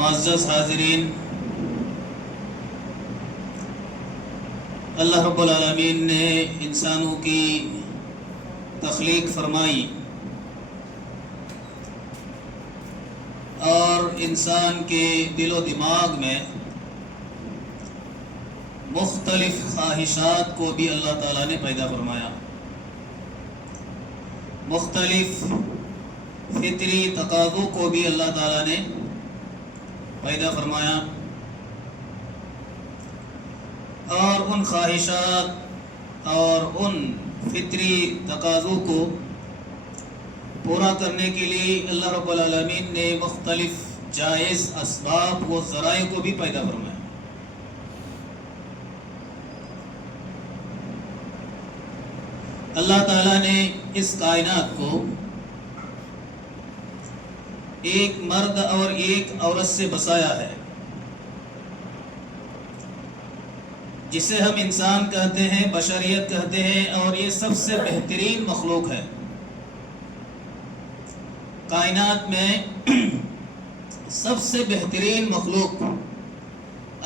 معزز حاضرین، اللہ رب العالمین نے انسانوں کی تخلیق فرمائی اور انسان کے دل و دماغ میں مختلف خواہشات کو بھی اللہ تعالیٰ نے پیدا فرمایا، مختلف فطری تقاضوں کو بھی اللہ تعالیٰ نے پیدا فرمایا، اور ان خواہشات اور ان فطری تقاضوں کو پورا کرنے کے لیے اللہ رب العالمین نے مختلف جائز اسباب و ذرائع کو بھی پیدا فرمایا۔ اللہ تعالیٰ نے اس کائنات کو ایک مرد اور ایک عورت سے بسایا ہے، جسے ہم انسان کہتے ہیں، بشریت کہتے ہیں، اور یہ سب سے بہترین مخلوق ہے۔ کائنات میں سب سے بہترین مخلوق،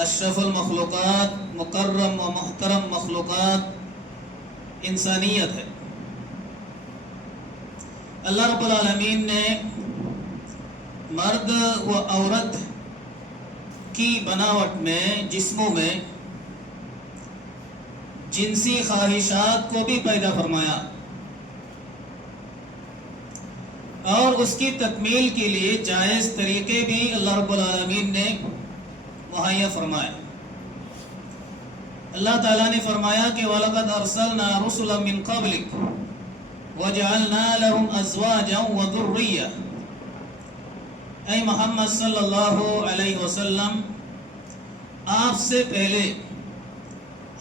اشرف المخلوقات، مکرم و محترم مخلوقات انسانیت ہے۔ اللہ رب العالمین نے مرد و عورت کی بناوٹ میں، جسموں میں جنسی خواہشات کو بھی پیدا فرمایا، اور اس کی تکمیل کے لیے جائز طریقے بھی اللہ رب العالمین نے مہیا فرمائے۔ اللہ تعالیٰ نے فرمایا کہ وَلَقَدْ أَرْسَلْنَا رُسُلًا مِّن قَبْلِكَ وَجَعَلْنَا لَهُمْ أَزْوَاجًا وَذُرِّيَّةً۔ اے محمد صلی اللہ علیہ وسلم، آپ سے پہلے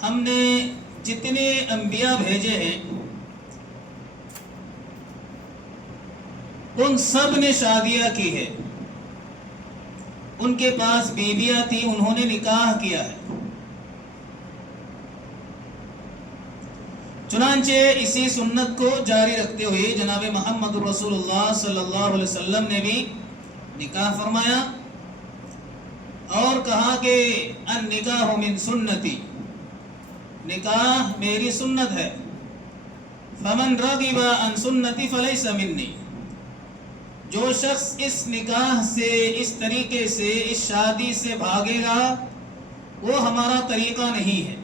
ہم نے جتنے انبیاء بھیجے ہیں ان سب نے شادیاں کی ہے، ان کے پاس بیویاں تھیں، انہوں نے نکاح کیا ہے۔ چنانچہ اسی سنت کو جاری رکھتے ہوئے جناب محمد رسول اللہ صلی اللہ علیہ وسلم نے بھی نکاح فرمایا اور کہا کہ النکاح من سنتی، نکاح میری سنت ہے، فمن رغب عن سنتی فلیس منی، جو شخص اس نکاح سے، اس طریقے سے، اس شادی سے بھاگے گا وہ ہمارا طریقہ نہیں ہے۔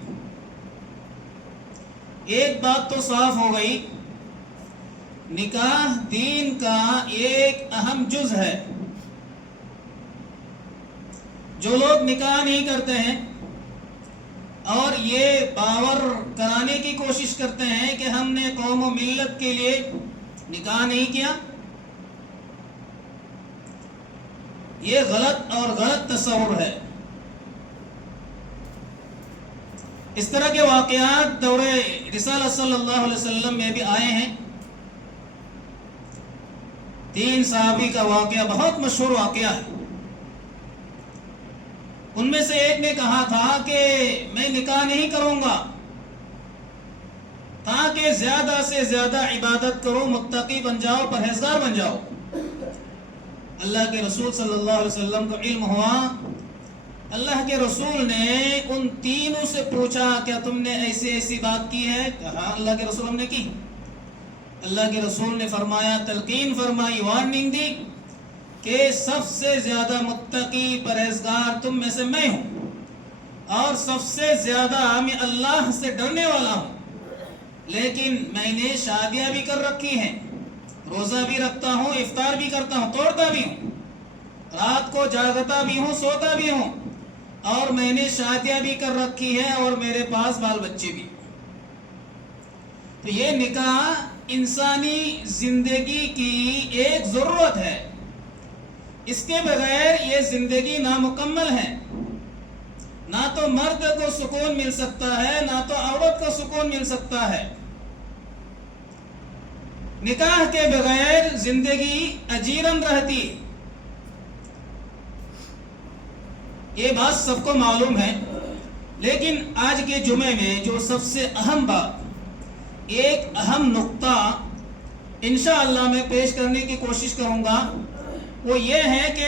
ایک بات تو صاف ہو گئی، نکاح دین کا ایک اہم جز ہے۔ جو لوگ نکاح نہیں کرتے ہیں اور یہ باور کرانے کی کوشش کرتے ہیں کہ ہم نے قوم و ملت کے لیے نکاح نہیں کیا، یہ غلط اور غلط تصور ہے۔ اس طرح کے واقعات دور رسالت صلی اللہ علیہ وسلم میں بھی آئے ہیں۔ 3 صحابی کا واقعہ بہت مشہور واقعہ ہے۔ ان میں سے ایک نے کہا تھا کہ میں نکاح نہیں کروں گا تاکہ زیادہ سے زیادہ عبادت کرو، متقی بن جاؤ، پرہیزگار بن جاؤ۔ اللہ کے رسول صلی اللہ علیہ وسلم کو علم ہوا، اللہ کے رسول نے ان تینوں سے پوچھا کیا تم نے ایسی بات کی ہے؟ کہا اللہ کے رسول ہم نے کی۔ اللہ کے رسول نے فرمایا، تلقین فرمائی، وارننگ دی کہ سب سے زیادہ متقی پرہیزگار تم میں سے میں ہوں، اور سب سے زیادہ میں اللہ سے ڈرنے والا ہوں، لیکن میں نے شادیاں بھی کر رکھی ہیں، روزہ بھی رکھتا ہوں، افطار بھی کرتا ہوں، توڑتا بھی ہوں، رات کو جاگتا بھی ہوں، سوتا بھی ہوں، اور میں نے شادیاں بھی کر رکھی ہے اور میرے پاس بال بچے بھی۔ تو یہ نکاح انسانی زندگی کی ایک ضرورت ہے، اس کے بغیر یہ زندگی نامکمل ہے۔ نہ تو مرد کو سکون مل سکتا ہے، نہ تو عورت کو سکون مل سکتا ہے۔ نکاح کے بغیر زندگی اجیرن رہتی، یہ بات سب کو معلوم ہے۔ لیکن آج کے جمعے میں جو سب سے اہم بات، ایک اہم نقطہ انشاءاللہ میں پیش کرنے کی کوشش کروں گا، وہ یہ ہے کہ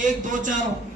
1 2 4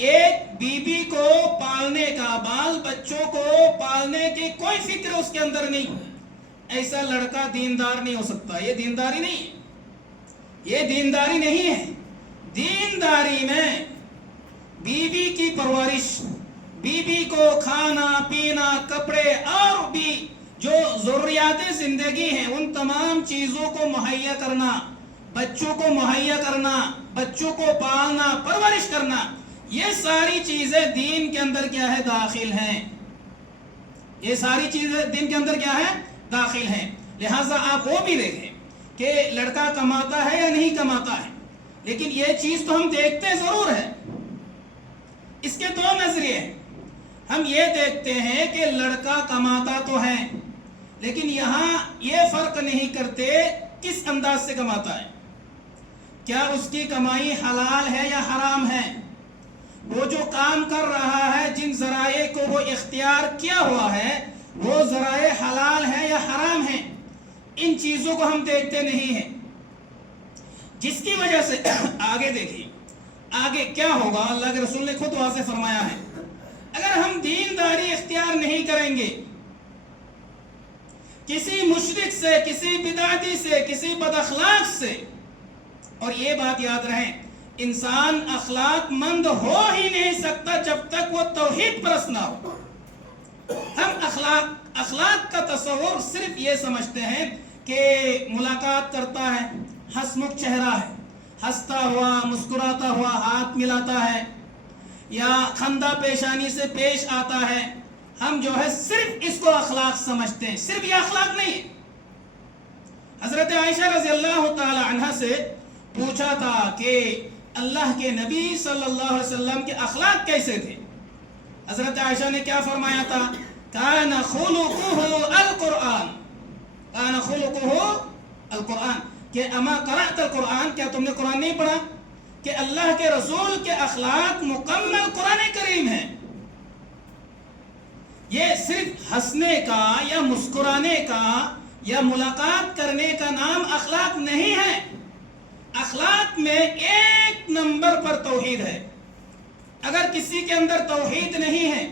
ایک بیوی کو پالنے کا، بال بچوں کو پالنے کی کوئی فکر اس کے اندر نہیں، ایسا لڑکا دیندار نہیں ہو سکتا. یہ دینداری نہیں ہے، یہ دینداری نہیں ہے. دینداری میں بیوی کی پرورش، بیوی کو کھانا پینا، کپڑے اور بھی جو ضروریات زندگی ہیں ان تمام چیزوں کو مہیا کرنا، بچوں کو مہیا کرنا، بچوں کو پالنا، پرورش کرنا، یہ ساری چیزیں دین کے اندر کیا ہے؟ داخل ہیں. یہ ساری چیزیں دین کے اندر کیا ہے؟ داخل ہیں. لہٰذا آپ وہ بھی دیکھیں کہ لڑکا کماتا ہے یا نہیں کماتا ہے، لیکن یہ چیز تو ہم دیکھتے ضرور ہے. اس کے دو نظریے ہیں. ہم یہ دیکھتے ہیں کہ لڑکا کماتا تو ہے، لیکن یہاں یہ فرق نہیں کرتے کس انداز سے کماتا ہے. کیا اس کی کمائی حلال ہے یا حرام ہے؟ وہ جو کام کر رہا ہے، جن ذرائع کو وہ اختیار کیا ہوا ہے، وہ ذرائع حلال ہے یا حرام ہیں؟ ان چیزوں کو ہم دیکھتے نہیں ہیں. جس کی وجہ سے آگے دیکھیں آگے کیا ہوگا. اللہ کے رسول نے خود واضح فرمایا ہے، اگر ہم دینداری اختیار نہیں کریں گے، کسی مشرک سے، کسی بدعتی سے، کسی بد اخلاق سے، اور یہ بات یاد رہیں انسان اخلاق مند ہو ہی نہیں سکتا جب تک وہ توحید پرست نہ ہو. ہم اخلاق کا تصور صرف یہ سمجھتے ہیں کہ ملاقات کرتا ہے، ہنسمکھ چہرہ ہے، ہنستا ہوا مسکراتا ہوا ہاتھ ملاتا ہے، یا خندہ پیشانی سے پیش آتا ہے. ہم جو ہے صرف اس کو اخلاق سمجھتے ہیں. صرف یہ اخلاق نہیں ہے. حضرت عائشہ رضی اللہ تعالی عنہ سے پوچھا تھا کہ اللہ کے نبی صلی اللہ علیہ وسلم کے اخلاق کیسے تھے. حضرت عائشہ نے کیا فرمایا تھا؟ کان خلقہ القرآن، کان خلقہ القرآن، کہ اما قرأت القرآن، کیا تم نے قرآن نہیں پڑھا؟ کہ اللہ کے رسول کے اخلاق مکمل قرآن کریم ہے. یہ صرف ہنسنے کا یا مسکرانے کا یا ملاقات کرنے کا نام اخلاق نہیں ہے. اخلاق میں ایک نمبر پر توحید ہے. اگر کسی کے اندر توحید نہیں ہے،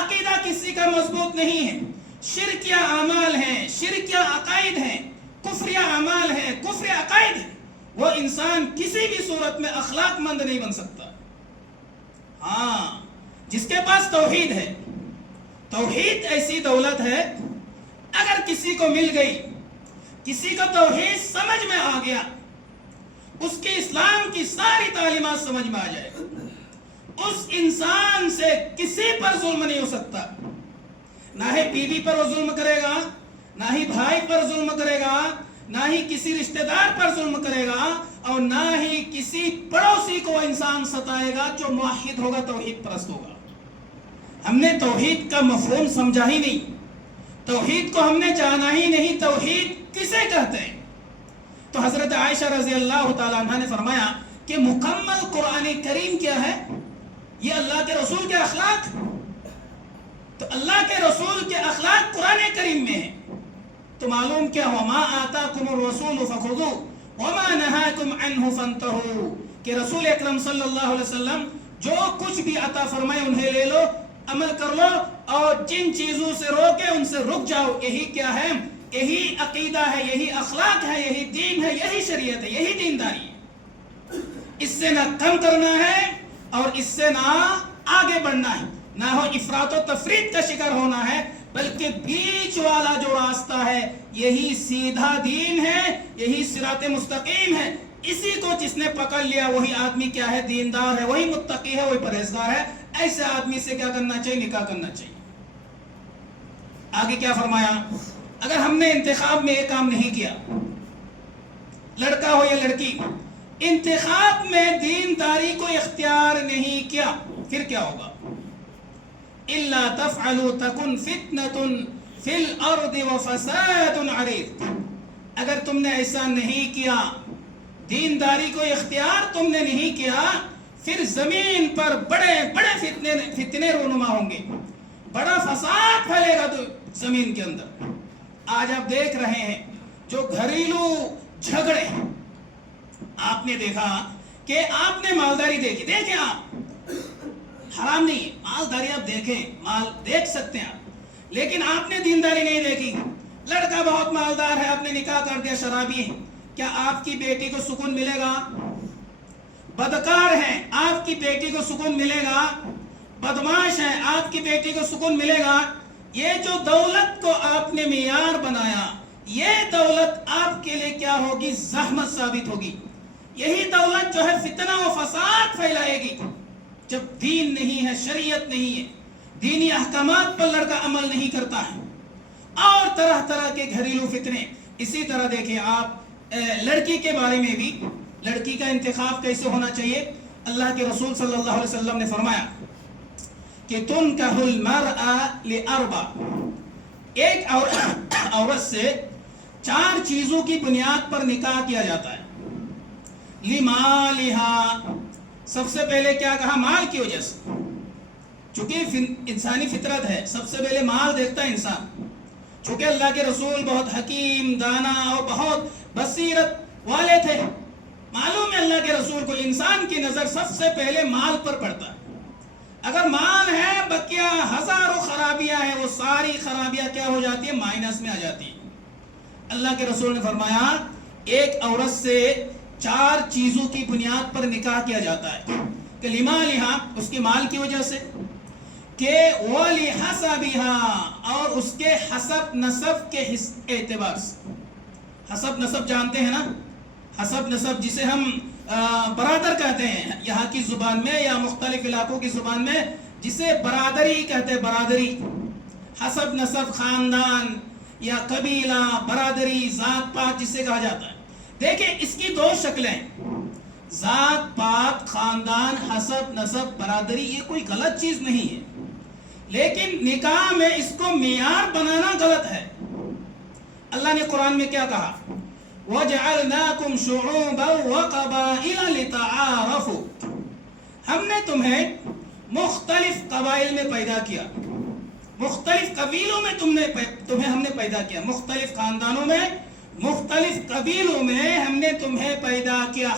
عقیدہ کسی کا مضبوط نہیں ہے، شرکیہ اعمال ہیں، شرکیہ عقائد ہیں، کفریہ اعمال ہیں، کفریہ عقائد ہیں، وہ انسان کسی بھی صورت میں اخلاق مند نہیں بن سکتا. ہاں، جس کے پاس توحید ہے، توحید ایسی دولت ہے اگر کسی کو مل گئی، کسی کو توحید سمجھ میں آ گیا، اس کی اسلام کی ساری تعلیمات سمجھ میں آ جائے، اس انسان سے کسی پر ظلم نہیں ہو سکتا. نہ ہی بیوی پر وہ ظلم کرے گا، نہ ہی بھائی پر ظلم کرے گا، نہ ہی کسی رشتہ دار پر ظلم کرے گا، اور نہ ہی کسی پڑوسی کو انسان ستائے گا جو موحد ہوگا، توحید پرست ہوگا. ہم نے توحید کا مفہوم سمجھا ہی نہیں، توحید کو ہم نے جانا ہی نہیں. توحید کسے کہتے ہیں؟ تو حضرت عائشہ رضی اللہ تعالیٰ عنہ نے فرمایا کہ مکمل قرآن کریم کیا ہے؟ یہ اللہ کے رسول کے اخلاق. تو اللہ کے رسول کے اخلاق قرآن کریم میں ہیں. تو معلوم کیا ہوا؟ ما آتاکم الرسول فخذوہ وما نہاکم عنہ فانتہوا، کہ رسول اکرم صلی اللہ علیہ وسلم جو کچھ بھی عطا فرمائے انہیں لے لو، عمل کر لو، اور جن چیزوں سے روکے ان سے رک جاؤ. یہی کیا ہے؟ یہی عقیدہ ہے، یہی اخلاق ہے، یہی دین ہے، یہی شریعت ہے، یہی دینداری ہے. اس سے نہ کم کرنا ہے اور اس سے نہ آگے بڑھنا ہے، نہ ہو افراط و تفریط کا شکار ہونا ہے، بلکہ بیچ والا جو راستہ ہے یہی سیدھا دین ہے، یہی صراط مستقیم ہے. اسی کو جس نے پکڑ لیا وہی آدمی کیا ہے؟ دیندار ہے، وہی متقی ہے، وہی پرہیزگار ہے. ایسے آدمی سے کیا کرنا چاہیے؟ نکاح کرنا چاہیے. آگے کیا فرمایا؟ اگر ہم نے انتخاب میں یہ کام نہیں کیا، لڑکا ہو یا لڑکی، انتخاب میں دینداری کو اختیار نہیں کیا، پھر کیا ہوگا؟ الا تفعلوا تکن فتنة فی الارض وفساد عریض. اگر تم نے ایسا نہیں کیا، دینداری کو اختیار تم نے نہیں کیا، پھر زمین پر بڑے بڑے فتنے رونما ہوں گے، بڑا فساد پھیلے گا زمین کے اندر. آج آپ دیکھ رہے ہیں جو گھریلو جھگڑے، آپ نے دیکھا کہ آپ نے مالداری دیکھی، دیکھیں آپ حرام نہیں ہے، مالداری آپ دیکھیں، مال دیکھ سکتے ہیں آپ، لیکن آپ نے دینداری نہیں دیکھی. لڑکا بہت مالدار ہے، آپ نے نکاح کر دیا، شرابی ہے، کیا آپ کی بیٹی کو سکون ملے گا؟ بدکار ہے، آپ کی بیٹی کو سکون ملے گا؟ بدماش ہے، آپ کی بیٹی کو سکون ملے گا؟ یہ جو دولت کو آپ نے معیار بنایا، یہ دولت آپ کے لیے کیا ہوگی؟ زحمت ثابت ہوگی. یہی دولت جو ہے فتنہ و فساد پھیلائے گی. جب دین نہیں ہے، شریعت نہیں ہے، دینی احکامات پر لڑکا عمل نہیں کرتا ہے، اور طرح طرح کے گھریلو فتنے. اسی طرح دیکھیں آپ لڑکی کے بارے میں بھی، لڑکی کا انتخاب کیسے ہونا چاہیے. اللہ کے رسول صلی اللہ علیہ وسلم نے فرمایا کہ تنکح المرأة لأربع، ایک عورت سے 4 چیزوں کی بنیاد پر نکاح کیا جاتا ہے. لمالها، سب سے پہلے کیا کہا؟ مال کی وجہ سے، چونکہ انسانی فطرت ہے، سب سے پہلے مال دیکھتا ہے انسان. چونکہ اللہ کے رسول بہت حکیم، دانا اور بہت بصیرت والے تھے، معلوم ہے اللہ کے رسول کو انسان کی نظر سب سے پہلے مال پر پڑتا ہے. اگر مال ہے، بقیہ ہزاروں خرابیاں ہیں، وہ ساری خرابیاں کیا ہو جاتی ہیں؟ مائنس میں آ جاتی ہیں. اللہ کے رسول نے فرمایا ایک عورت سے 4 چیزوں کی بنیاد پر نکاح کیا جاتا ہے. کہ لمالہا، اس کے مال کی وجہ سے، کہ وَلِحَسَبِهَا، اور اس کے حسب نسب کے اعتبار سے. حسب نسب جانتے ہیں نا؟ حسب نسب جسے ہم برادر کہتے ہیں یہاں کی زبان میں، یا مختلف علاقوں کی زبان میں جسے برادری کہتے ہیں. برادری، حسب نسب، خاندان یا قبیلہ، برادری، ذات پات جسے کہا جاتا ہے. دیکھیں اس کی 2 شکلیں، ذات پات، خاندان، حسب نسب، برادری. یہ کوئی غلط چیز نہیں ہے، لیکن نکاح میں اس کو معیار بنانا غلط ہے. اللہ نے قرآن میں کیا کہا؟ وَجَعَلْنَاكُمْ شُعُوبًا وَقَبَائِلَ لِتَعَارَفُوا، ہم نے تمہیں مختلف قبائل میں پیدا کیا، مختلف قبیلوں میں تمہیں ہم نے پیدا کیا، مختلف خاندانوں میں، مختلف قبیلوں میں ہم نے تمہیں پیدا کیا.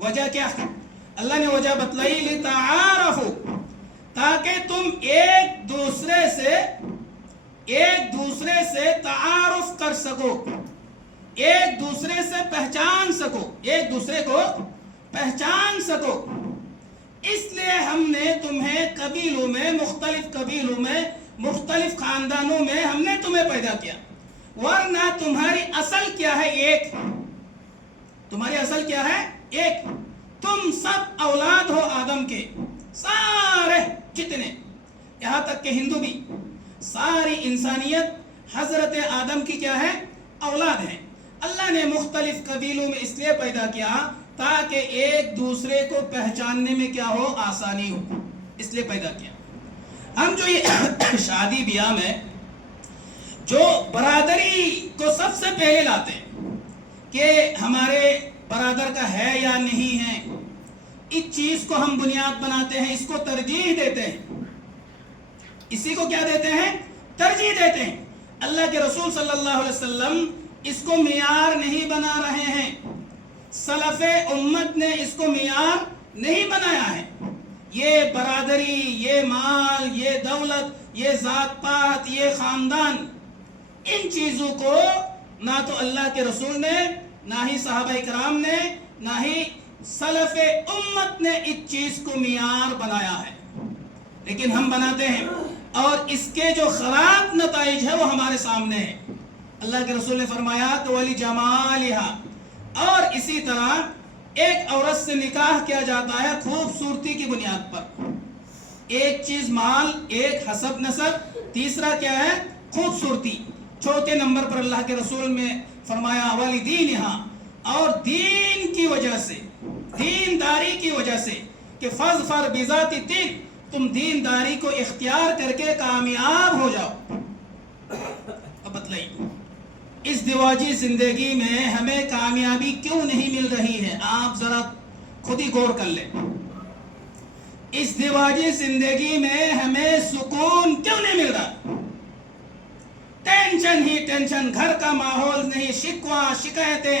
وجہ کیا؟ اللہ نے وجہ بتلائی، لِتَعَارَفُوا، تاکہ تم ایک دوسرے سے تعارف کر سکو، ایک دوسرے سے پہچان سکو، ایک دوسرے کو پہچان سکو. اس لیے ہم نے تمہیں قبیلوں میں، مختلف قبیلوں میں، مختلف خاندانوں میں ہم نے تمہیں پیدا کیا. ورنہ تمہاری اصل کیا ہے؟ ایک. تمہاری اصل کیا ہے؟ ایک. تم سب اولاد ہو آدم کے، سارے جتنے، یہاں تک کہ ہندو بھی، ساری انسانیت حضرت آدم کی کیا ہے؟ اولاد ہے. اللہ نے مختلف قبیلوں میں اس لیے پیدا کیا تاکہ ایک دوسرے کو پہچاننے میں کیا ہو؟ آسانی ہو، اس لیے پیدا کیا. ہم جو یہ شادی بیاہ میں جو برادری کو سب سے پہلے لاتے ہیں کہ ہمارے برادر کا ہے یا نہیں ہے، اس چیز کو ہم بنیاد بناتے ہیں، اس کو ترجیح دیتے ہیں. اسی کو کیا دیتے ہیں؟ ترجیح دیتے ہیں. اللہ کے رسول صلی اللہ علیہ وسلم اس کو معیار نہیں بنا رہے ہیں، سلف امت نے اس کو معیار نہیں بنایا ہے. یہ برادری، یہ مال، یہ دولت، یہ ذات پات، یہ خاندان، ان چیزوں کو نہ تو اللہ کے رسول نے، نہ ہی صحابہ کرام نے، نہ ہی سلف امت نے اس چیز کو معیار بنایا ہے، لیکن ہم بناتے ہیں، اور اس کے جو خراب نتائج ہے وہ ہمارے سامنے ہیں. اللہ کے رسول نے فرمایا کہ وَلِجَمَالِهَا، اور اسی طرح ایک عورت سے نکاح کیا جاتا ہے خوبصورتی کی بنیاد پر. ایک چیز مال، ایک حسب نسب، تیسرا کیا ہے؟ خوبصورتی. چوتھے نمبر پر اللہ کے رسول نے فرمایا وَلِدِينِهَا، اور دین کی وجہ سے، دینداری کی وجہ سے، کہ فَاظْفَرْ بِذَاتِ الدِّينِ، تم دینداری کو اختیار کر کے کامیاب ہو جاؤ. اب بتلائیے اس دیواجی زندگی میں ہمیں کامیابی کیوں نہیں مل رہی ہے؟ آپ ذرا خود ہی غور کر لیں. اس دیواجی زندگی میں ہمیں سکون کیوں نہیں مل رہا؟ ٹینشن ہی ٹینشن، گھر کا ماحول نہیں، شکوہ شکایتیں،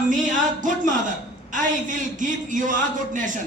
me a good mother, I will give you a good nation.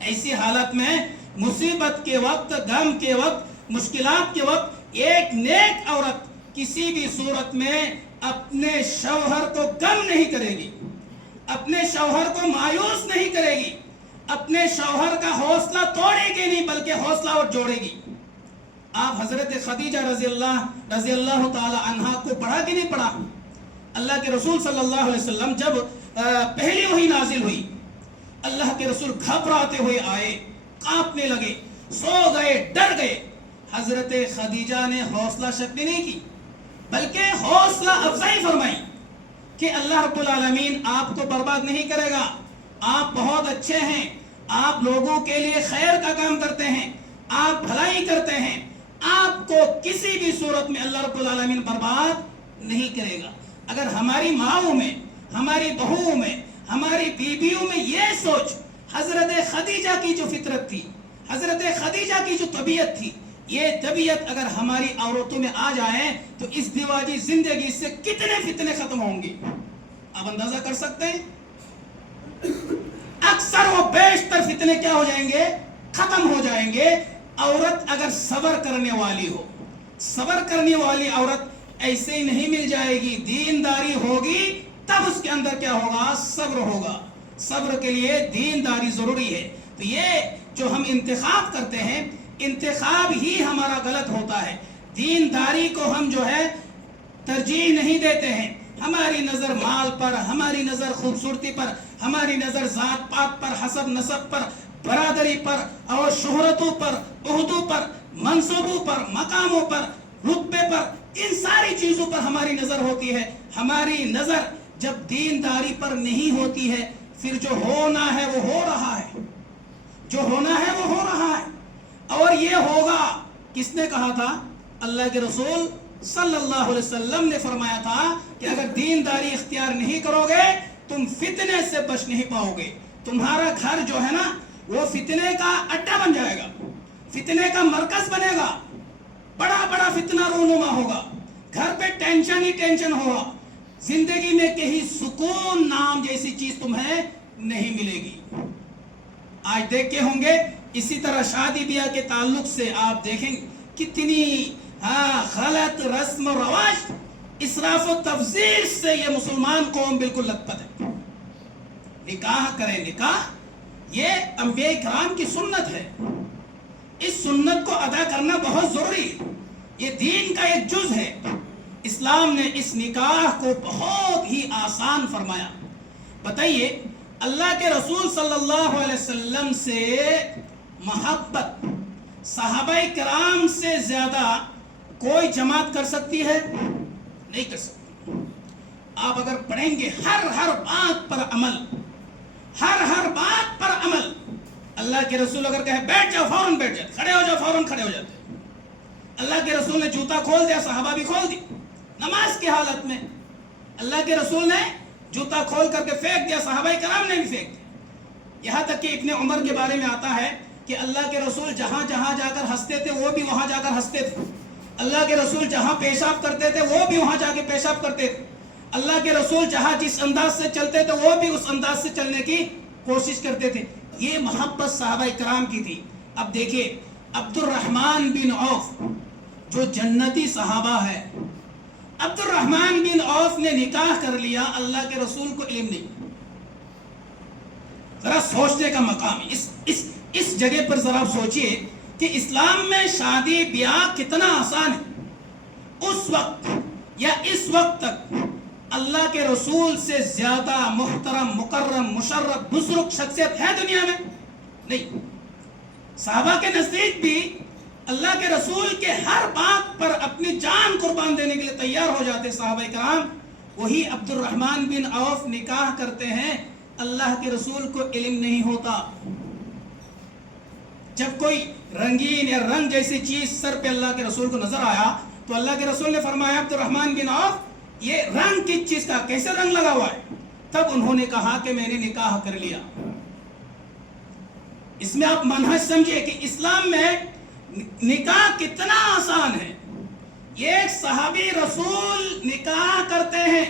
ایسی حالت میں مصیبت کے وقت، غم کے وقت، مشکلات کے وقت ایک نیک عورت کسی بھی صورت میں اپنے شوہر کو غم نہیں کرے گی، اپنے شوہر کو مایوس نہیں کرے گی، اپنے شوہر کا حوصلہ توڑے گی نہیں بلکہ حوصلہ اور جوڑے گی۔ آپ حضرت خدیجہ رضی اللہ تعالی عنہا کو پڑھا کہ نہیں پڑھا؟ اللہ کے رسول صلی اللہ علیہ وسلم جب پہلی وحی نازل ہوئی، اللہ کے رسول گھبراتے ہوئے آئے، کانپنے لگے، سو گئے، ڈر گئے۔ حضرت خدیجہ نے حوصلہ شکنی نہیں کی بلکہ حوصلہ افزائی فرمائی کہ اللہ رب العالمین آپ کو برباد نہیں کرے گا، آپ بہت اچھے ہیں، آپ لوگوں کے لیے خیر کا کام کرتے ہیں، آپ بھلائی کرتے ہیں، آپ کو کسی بھی صورت میں اللہ رب العالمین برباد نہیں کرے گا۔ اگر ہماری ماؤں میں، ہماری بہوؤں میں، ہماری بیویوں میں یہ سوچ حضرت خدیجہ کی جو فطرت تھی، حضرت خدیجہ کی جو طبیعت تھی، یہ طبیعت اگر ہماری عورتوں میں آ جائے تو اس دیواجی زندگی سے کتنے فتنے ختم ہوں گے، آپ اندازہ کر سکتے ہیں؟ اکثر و بیشتر فتنے کیا ہو جائیں گے؟ ختم ہو جائیں گے۔ عورت اگر صبر کرنے والی ہو، صبر کرنے والی عورت ایسے ہی نہیں مل جائے گی، دینداری ہوگی تب اس کے اندر کیا ہوگا؟ صبر ہوگا۔ صبر کے لیے دینداری ضروری ہے۔ تو یہ جو ہم انتخاب کرتے ہیں، انتخاب ہی ہمارا غلط ہوتا ہے۔ دینداری کو ہم جو ہے ترجیح نہیں دیتے ہیں، ہماری نظر مال پر، ہماری نظر خوبصورتی پر، ہماری نظر ذات پات پر، حسب نسب پر، برادری پر اور شہرتوں پر، عہدوں پر، منصبوں پر، مقاموں پر، رتبے پر، ان ساری چیزوں پر ہماری نظر ہوتی ہے۔ ہماری نظر جب دینداری پر نہیں ہوتی ہے، پھر جو ہونا ہے وہ ہو رہا ہے، جو ہونا ہے وہ ہو رہا ہے، اور یہ ہوگا۔ کس نے کہا تھا؟ اللہ کے رسول صلی اللہ علیہ وسلم نے فرمایا تھا کہ اگر دینداری اختیار نہیں کرو گے تم فتنے سے بچ نہیں پاؤ گے۔ تمہارا گھر جو ہے نا وہ فتنے کا اڈا بن جائے گا، فتنے کا مرکز بنے گا، بڑا بڑا فتنہ رونما ہوگا، گھر پہ ٹینشن ہی ٹینشن ہوگا، زندگی میں کہیں سکون نام جیسی چیز تمہیں نہیں ملے گی۔ آج دیکھے ہوں گے اسی طرح شادی بیاہ کے تعلق سے آپ دیکھیں کتنی غلط رسم و رواج، اسراف و تفضیل سے یہ مسلمان قوم بالکل لت پت ہے۔ نکاح کریں، نکاح یہ انبیاء کرام کی سنت ہے، اس سنت کو ادا کرنا بہت ضروری ہے، یہ دین کا ایک جز ہے۔ اسلام نے اس نکاح کو بہت ہی آسان فرمایا۔ بتائیے اللہ کے رسول صلی اللہ علیہ وسلم سے محبت صحابہ کرام سے زیادہ کوئی جماعت کر سکتی ہے؟ نہیں کر سکتی۔ آپ اگر پڑھیں گے ہر بات پر عمل، ہر بات پر عمل، اللہ کے رسول اگر کہے بیٹھ جاؤ فوراً بیٹھ جاتے، کھڑے ہو جاؤ فوراً کھڑے ہو جاتے۔ اللہ کے رسول نے جوتا کھول دیا، صحابہ بھی کھول دی۔ نماز کی حالت میں اللہ کے رسول نے جوتا کھول کر کے پھینک دیا، صحابہ کرام نے بھی پھینک دیا۔ یہاں تک کہ ابن عمر کے بارے میں آتا ہے کہ اللہ کے رسول جہاں جہاں جا کر ہنستے تھے وہ بھی وہاں جا کر ہنستے تھے، اللہ کے رسول جہاں پیشاب کرتے تھے وہ بھی وہاں جا کے پیشاب کرتے تھے، اللہ کے رسول جہاں جس انداز سے چلتے تھے وہ بھی اس انداز سے چلنے کی کوشش کرتے تھے۔ یہ محبت صحابہ کرام کی تھی۔ اب دیکھیے عبد الرحمن بن عوف جو جنتی صحابہ ہے، عبد الرحمن بن عوف نے نکاح کر لیا، اللہ کے رسول کو علم نہیں۔ ذرا سوچنے کا مقام ہے، اس جگہ پر ذرا سوچئے کہ اسلام میں شادی بیاہ کتنا آسان ہے۔ اس وقت یا اس وقت تک اللہ کے رسول سے زیادہ محترم، مکرم، مشرف، بزرگ شخصیت ہے دنیا میں؟ نہیں۔ صحابہ کے نزدیک بھی اللہ کے رسول کے ہر بات پر اپنی جان قربان دینے کے لیے تیار ہو جاتے صحابہ کرام۔ وہی عبد الرحمن بن عوف نکاح کرتے ہیں، اللہ کے رسول کو علم نہیں ہوتا۔ جب کوئی رنگین یا رنگ جیسی چیز سر پہ اللہ کے رسول کو نظر آیا تو اللہ کے رسول نے فرمایا عبد الرحمن بن عوف یہ رنگ کس چیز کا، کیسے رنگ لگا ہوا ہے؟ تب انہوں نے کہا کہ میں نے نکاح کر لیا۔ اس میں آپ منہج سمجھے کہ اسلام میں نکاح کتنا آسان ہے۔ ایک صحابی رسول نکاح کرتے ہیں،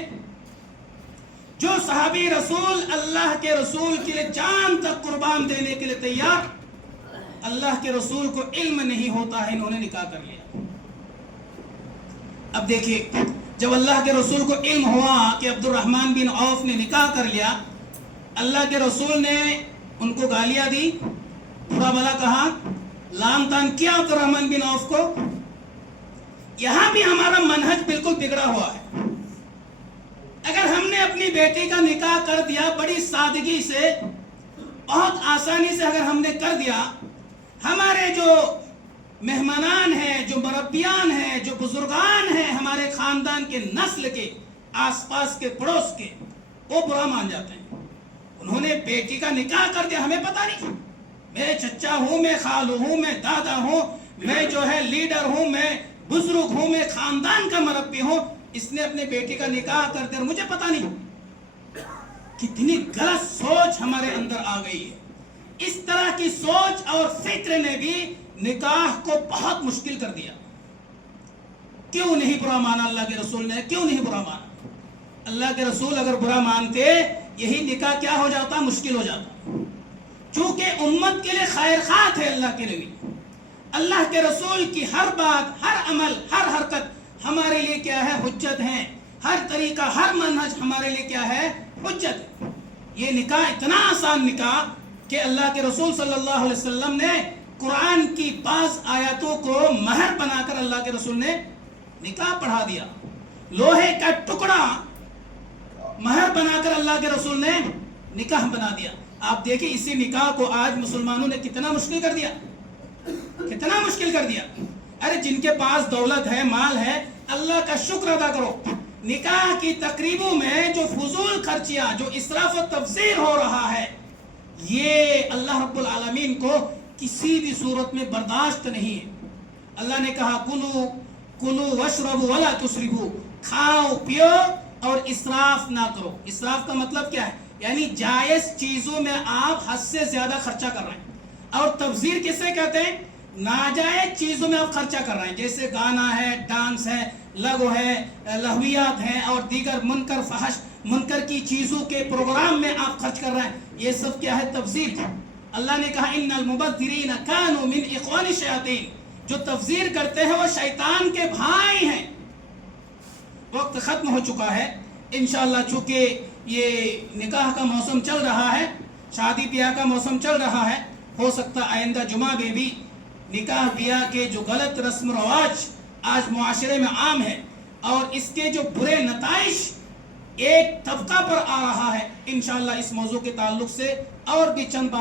جو صحابی رسول اللہ کے رسول کے لیے جان تک قربان دینے کے لیے تیار، اللہ کے رسول کو علم نہیں ہوتا ہے، انہوں نے نکاح کر لیا۔ اب دیکھیے، جب اللہ کے رسول کو علم ہوا کہ عبد الرحمن بن عوف نے نکاح کر لیا، اللہ کے رسول نے ان کو گالیاں دی، برا بھلا کہا، لام تان کیا عبد الرحمن بن عوف کو۔ یہاں بھی ہمارا منہج بالکل بگڑا ہوا ہے۔ اگر ہم نے اپنی بیٹی کا نکاح کر دیا بڑی سادگی سے، بہت آسانی سے اگر ہم نے کر دیا، ہمارے جو مہمانان ہیں، جو مربیان ہیں، جو بزرگان ہیں ہمارے خاندان کے نسل کے، آس پاس کے، پڑوس کے، وہ برا مان جاتے ہیں۔ انہوں نے بیٹی کا نکاح کر دیا، ہمیں پتہ نہیں، میں چچا ہوں، میں خالو ہوں، میں دادا ہوں، میں جو ہے لیڈر ہوں، میں بزرگ ہوں، میں خاندان کا مربی ہوں، اس نے اپنے بیٹی کا نکاح کر دیا اور مجھے پتہ نہیں۔ کتنی غلط سوچ ہمارے اندر آ گئی ہے۔ اس طرح کی سوچ اور فکر نے بھی نکاح کو بہت مشکل کر دیا۔ کیوں نہیں برا مانا اللہ کے رسول نے؟ کیوں نہیں برا مانا؟ اللہ کے رسول اگر برا مانتے، یہی نکاح کیا ہو جاتا؟ مشکل ہو جاتا۔ چونکہ امت کے لیے خیر خواہ تھے اللہ کے نبی، اللہ کے رسول کی ہر بات، ہر عمل، ہر حرکت ہمارے لیے کیا ہے؟ حجت ہے۔ ہر طریقہ، ہر منہج ہمارے لیے کیا ہے؟ حجت ہے۔ یہ نکاح اتنا آسان نکاح کہ اللہ کے رسول صلی اللہ علیہ وسلم نے قرآن کی بعض آیاتوں کو مہر بنا کر اللہ کے رسول نے نکاح پڑھا دیا۔ لوہے کا ٹکڑا مہر بنا کر اللہ کے رسول نے نکاح بنا دیا۔ آپ دیکھیں اسی نکاح کو آج مسلمانوں نے کتنا مشکل کر دیا، کتنا مشکل کر دیا۔ ارے جن کے پاس دولت ہے، مال ہے، اللہ کا شکر ادا کرو۔ نکاح کی تقریبوں میں جو فضول خرچیاں، جو اسراف و تبذیر ہو رہا ہے، یہ اللہ رب العالمین کو کسی بھی صورت میں برداشت نہیں ہے۔ اللہ نے کہا کلو کلو واشربوا ولا تسرفوا، کھاؤ پیو اور اسراف نہ کرو۔ اسراف کا مطلب کیا ہے؟ یعنی جائز چیزوں میں آپ حد سے زیادہ خرچہ کر رہے ہیں۔ اور تبذیر کسے کہتے ہیں؟ ناجائز چیزوں میں آپ خرچہ کر رہے ہیں، جیسے گانا ہے، ڈانس ہے، لغو ہے، لہویات ہیں اور دیگر منکر فحش، منکر کی چیزوں کے پروگرام میں آپ خرچ کر رہے ہیں۔ یہ سب کیا ہے؟ تبذیر۔ اللہ نے کہا ان المبذرین کانوا من اخوان الشیاطین، جو تبذیر کرتے ہیں وہ شیطان کے بھائی ہیں۔ وقت ختم ہو چکا ہے۔ انشاءاللہ چونکہ یہ نکاح کا موسم چل رہا ہے، شادی بیاہ کا موسم چل رہا ہے، ہو سکتا آئندہ جمعہ میں بھی نکاح بیاہ کے جو غلط رسم و رواج آج معاشرے میں عام ہے اور اس کے جو برے نتائج ایک طبقہ پر آ رہا ہے، انشاءاللہ اس موضوع کے تعلق سے اور بھی چند